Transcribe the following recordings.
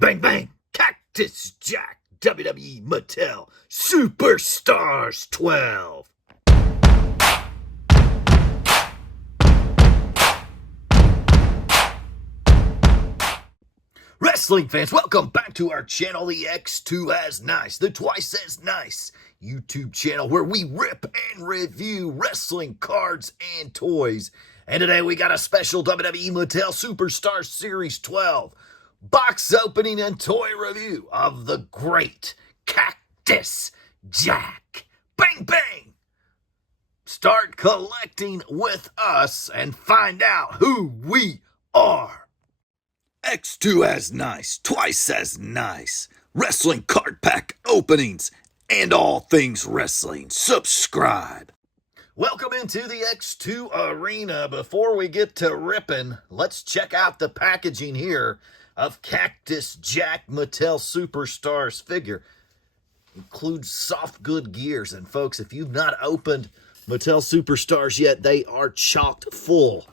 Bang bang! Cactus Jack WWE Mattel Superstars 12. Wrestling fans, welcome back to our channel, the X2 as Nice, the Twice as Nice YouTube channel where we rip and review wrestling cards and toys. And today we got a special WWE Mattel Superstars Series 12 box opening and toy review of the great Cactus Jack. Bang bang! Start collecting with us and find out who we are. X2 as Nice, Twice as Nice, wrestling card pack openings, and all things wrestling. Subscribe. Welcome into the X2 Arena. Before we get to ripping, let's check out the packaging here of Cactus Jack Mattel Superstars figure. Includes soft good gears. And folks, if you've not opened Mattel Superstars yet, they are chocked full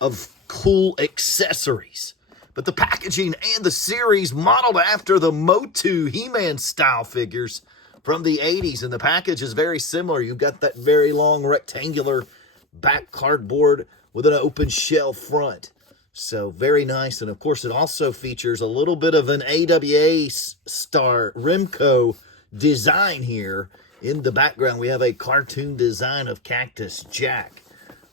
of cool accessories. But the packaging and the series modeled after the Motu He-Man style figures from the 80s. And the package is very similar. You've got that very long rectangular back cardboard with an open shell front. So very nice. And of course, it also features a little bit of an AWA star Remco design here. In the background, we have a cartoon design of Cactus Jack.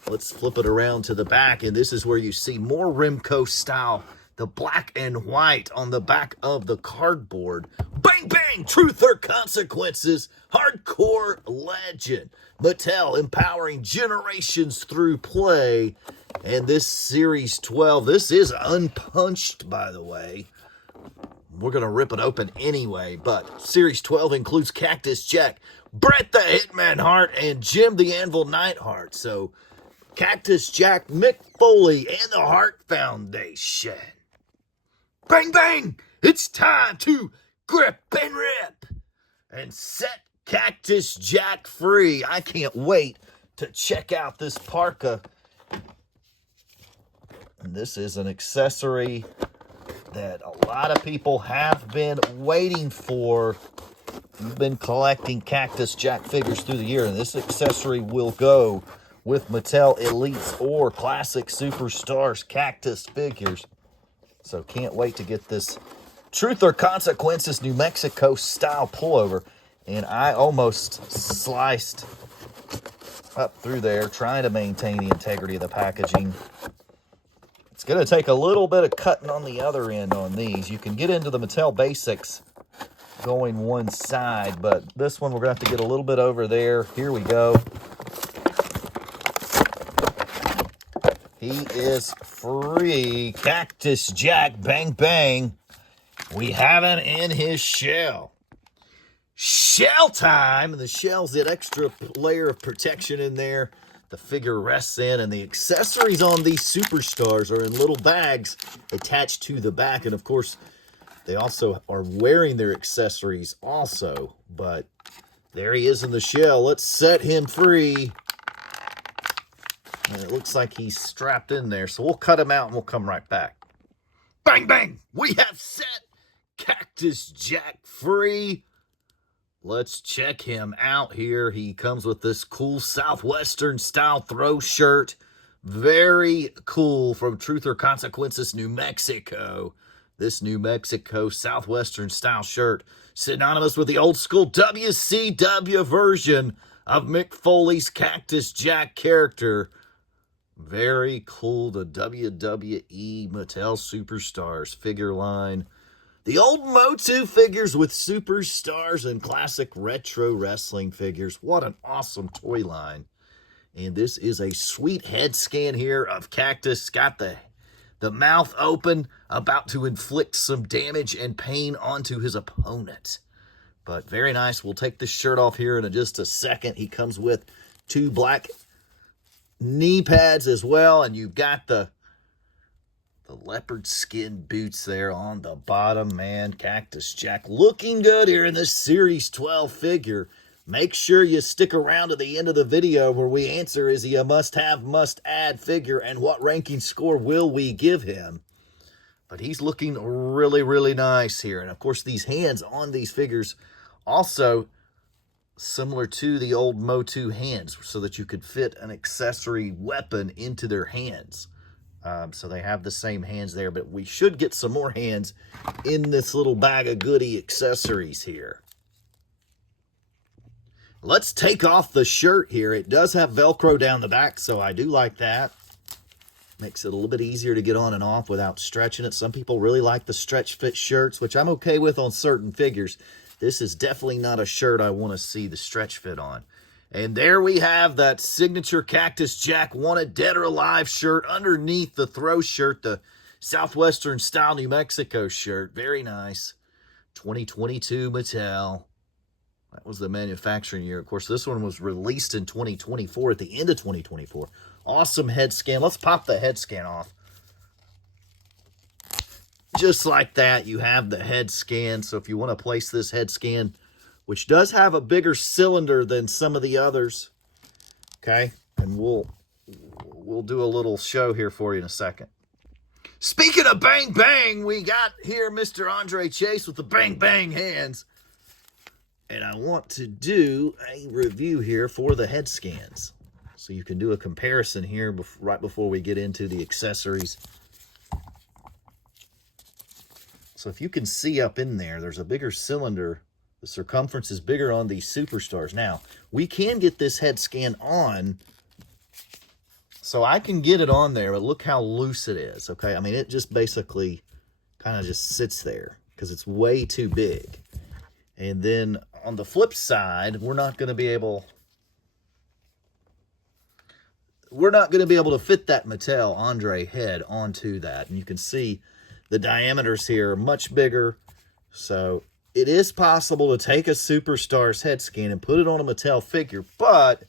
Let's flip it around to the back. And this is where you see more Remco style, the black and white on the back of the cardboard. Bang, bang, truth or consequences, hardcore legend. Mattel empowering generations through play. And this Series 12, this is unpunched, by the way. We're going to rip it open anyway, but Series 12 includes Cactus Jack, Bret the Hitman Hart, and Jim the Anvil Neidhart. So, Cactus Jack, Mick Foley, and the Hart Foundation. Bang, bang! It's time to grip and rip and set Cactus Jack free. I can't wait to check out this parka. And this is an accessory that a lot of people have been waiting for. You've been collecting Cactus Jack figures through the year, and this accessory will go with Mattel Elites or Classic Superstars Cactus figures. So can't wait to get this Truth or Consequences New Mexico style pullover. And I almost sliced up through there trying to maintain the integrity of the packaging. It's going to take a little bit of cutting on the other end on these. You can get into the Mattel Basics going one side, but this one we're going to have to get a little bit over there. Here we go. He is free. Cactus Jack, bang, bang. We have him in his shell. Shell time. And the shell's that extra layer of protection in there. The figure rests in, and the accessories on these Superstars are in little bags attached to the back. And, of course, they also are wearing their accessories also. But there he is in the shell. Let's set him free. And it looks like he's strapped in there. So we'll cut him out and we'll come right back. Bang, bang! We have set Cactus Jack free. Let's check him out here. He comes with this cool Southwestern style throw shirt. Very cool, from Truth or Consequences New Mexico. This New Mexico Southwestern style shirt, synonymous with the old school WCW version of Mick Foley's Cactus Jack character. Very cool, the WWE Mattel Superstars figure line. The old Motu figures with Superstars and classic retro wrestling figures. What an awesome toy line. And this is a sweet head scan here of Cactus. Got the mouth open, about to inflict some damage and pain onto his opponent. But very nice. We'll take this shirt off here in just a second. He comes with two black knee pads as well, and you've got the leopard skin boots there on the bottom. Man, Cactus Jack looking good here in this Series 12 figure. Make sure you stick around to the end of the video where we answer, is he a must-have, must-add figure, and what ranking score will we give him? But he's looking really, really nice here. And, of course, these hands on these figures also similar to the old Motu hands so that you could fit an accessory weapon into their hands. So they have the same hands there, but we should get some more hands in this little bag of goodie accessories here. Let's take off the shirt here. It does have Velcro down the back, so I do like that. Makes it a little bit easier to get on and off without stretching it. Some people really like the stretch fit shirts, which I'm okay with on certain figures. This is definitely not a shirt I want to see the stretch fit on. And there we have that signature Cactus Jack Wanted Dead or Alive shirt underneath the throw shirt, the Southwestern Style New Mexico shirt. Very nice. 2022 Mattel. That was the manufacturing year. Of course, this one was released in 2024, at the end of 2024. Awesome head scan. Let's pop the head scan off. Just like that, you have the head scan. So if you want to place this head scan, which does have a bigger cylinder than some of the others, okay? And we'll do a little show here for you in a second. Speaking of bang bang, we got here Mr. Andre Chase with the bang bang hands. And I want to do a review here for the head scans. So you can do a comparison here right before we get into the accessories. So if you can see up in there, there's a bigger cylinder. The circumference is bigger on these Superstars. Now, we can get this head scan on. So I can get it on there, but look how loose it is, okay? I mean, it just basically kind of just sits there because it's way too big. And then on the flip side, we're not going to be able to fit that Mattel Andre head onto that. And you can see the diameters here are much bigger. So it is possible to take a Superstars head scan and put it on a Mattel figure, but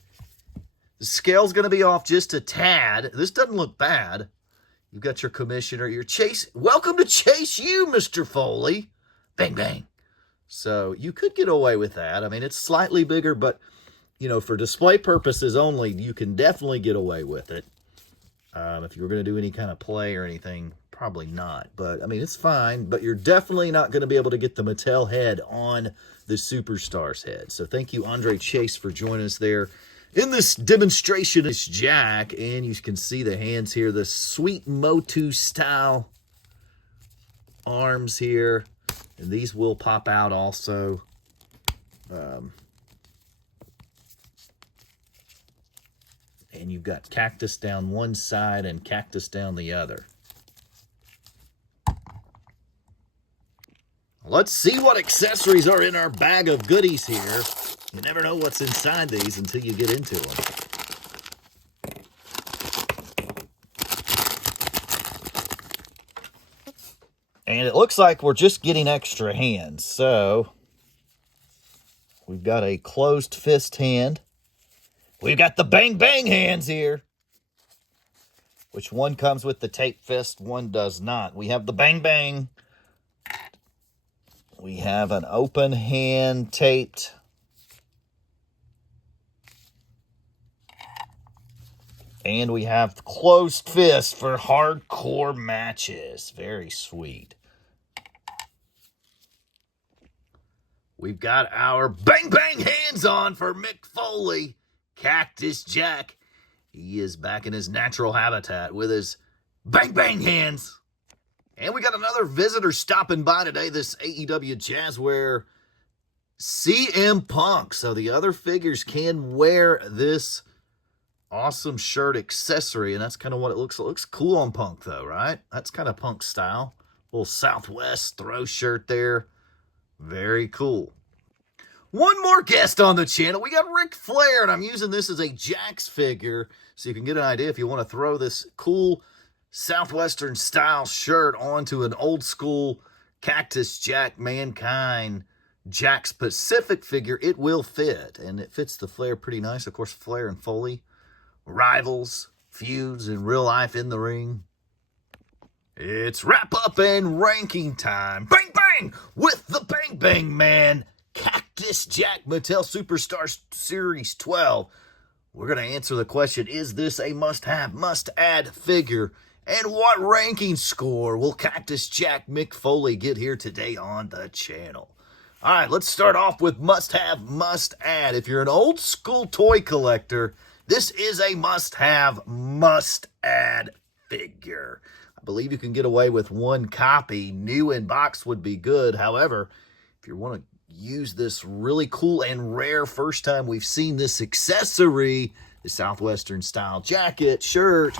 the scale's going to be off just a tad. This doesn't look bad. You've got your commissioner, your Chase. Welcome to Chase U, Mr. Foley. Bang, bang. So you could get away with that. I mean, it's slightly bigger, but, you know, for display purposes only, you can definitely get away with it. If you were going to do any kind of play or anything, probably not. But, I mean, it's fine. But you're definitely not going to be able to get the Mattel head on the Superstars head. So thank you, Andre Chase, for joining us there in this demonstration. It's Jack, and you can see the hands here, the sweet Motu style arms here. And these will pop out also. And you've got Cactus down one side and Cactus down the other. Let's see what accessories are in our bag of goodies here. You never know what's inside these until you get into them. And it looks like we're just getting extra hands. So we've got a closed fist hand. We've got the bang bang hands here. Which one comes with the tape fist, one does not. We have the bang bang. We have an open hand taped. And we have closed fist for hardcore matches. Very sweet. We've got our bang bang hands on for Mick Foley, Cactus Jack. He is back in his natural habitat with his bang bang hands. And we got another visitor stopping by today, this AEW Jazzware CM Punk. So the other figures can wear this awesome shirt accessory, and that's kind of what it looks like. It looks cool on Punk, though, right? That's kind of Punk style. Little Southwest throw shirt there. Very cool. One more guest on the channel. We got Ric Flair, and I'm using this as a Jax figure, so you can get an idea if you want to throw this cool Southwestern style shirt onto an old school Cactus Jack Mankind Jax Pacific figure. It will fit, and it fits the Flair pretty nice. Of course, Flair and Foley, rivals, feuds in real life in the ring. It's wrap up and ranking time. Bang bang with the Bang Bang Man Cactus Jack Mattel Superstar Series 12. We're going to answer the question, is this a must-have, must-add figure? And what ranking score will Cactus Jack Mick Foley get here today on the channel? All right, let's start off with must-have, must-add. If you're an old-school toy collector, this is a must-have, must-add figure. I believe you can get away with one copy. New in box would be good. However, if you want to use this really cool and rare first time we've seen this accessory, the Southwestern style jacket, shirt,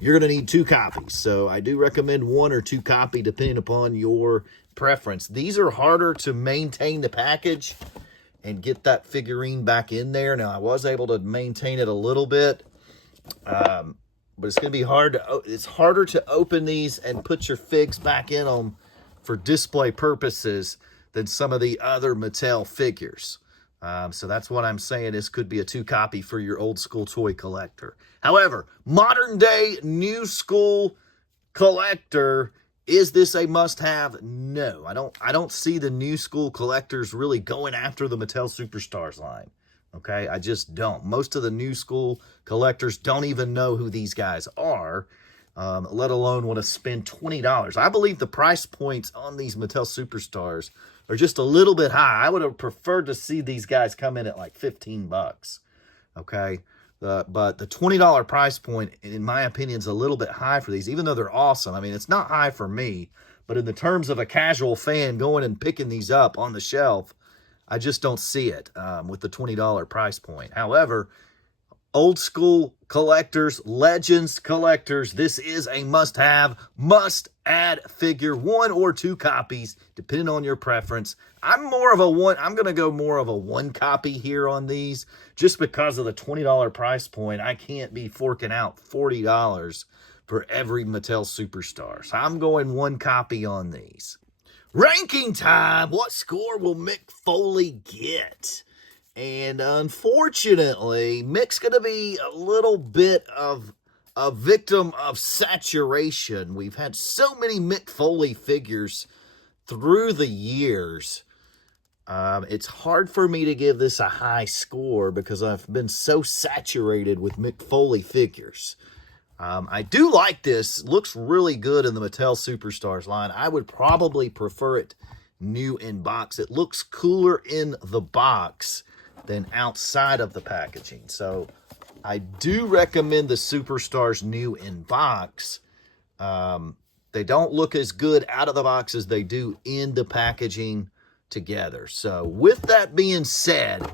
you're going to need 2 copies. So I do recommend 1 or 2 copy depending upon your preference. These are harder to maintain the package and get that figurine back in there. Now, I was able to maintain it a little bit, but it's going to be hard it's harder to open these and put your figs back in them for display purposes than some of the other Mattel figures. So that's what I'm saying. This could be a 2 copy for your old school toy collector. However, modern day new school collector, is this a must-have? No, I don't see the new school collectors really going after the Mattel Superstars line. Okay, I just don't. Most of the new school collectors don't even know who these guys are, let alone want to spend $20. I believe the price points on these Mattel Superstars are just a little bit high. I would have preferred to see these guys come in at like 15 bucks. Okay, but the $20 price point, in my opinion, is a little bit high for these, even though they're awesome. I mean, it's not high for me, but in the terms of a casual fan going and picking these up on the shelf, I just don't see it with the $20 price point. However, old school collectors, legends collectors, this is a must-have, must-add figure. 1 or 2 copies, depending on your preference. I'm going to go more of a 1 copy here on these, just because of the $20 price point. I can't be forking out $40 for every Mattel Superstar. So I'm going 1 copy on these. Ranking time. What score will Mick Foley get? And unfortunately, Mick's going to be a little bit of a victim of saturation. We've had so many Mick Foley figures through the years. It's hard for me to give this a high score because I've been so saturated with Mick Foley figures. I do like this. Looks really good in the Mattel Superstars line. I would probably prefer it new in box. It looks cooler in the box than outside of the packaging. So I do recommend the Superstars new in box. They don't look as good out of the box as they do in the packaging together. So with that being said,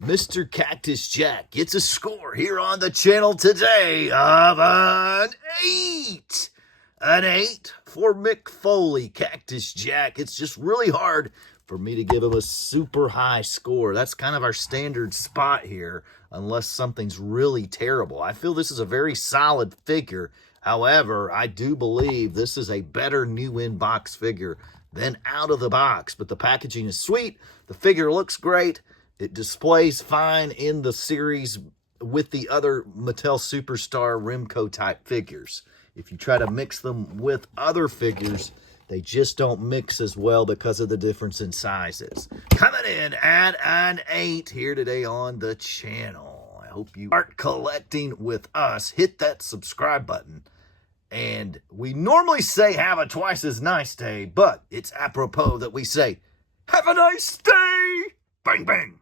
Mr. Cactus Jack gets a score here on the channel today of an 8. An 8 for Mick Foley, Cactus Jack. It's just really hard for me to give him a super high score. That's kind of our standard spot here, unless something's really terrible. I feel this is a very solid figure. However, I do believe this is a better new in-box figure than out of the box. But the packaging is sweet. The figure looks great. It displays fine in the series with the other Mattel Superstar Remco type figures. If you try to mix them with other figures, they just don't mix as well because of the difference in sizes. Coming in at an 8 here today on the channel. I hope you start collecting with us. Hit that subscribe button. And we normally say have a twice as nice day, but it's apropos that we say have a nice day. Bang, bang.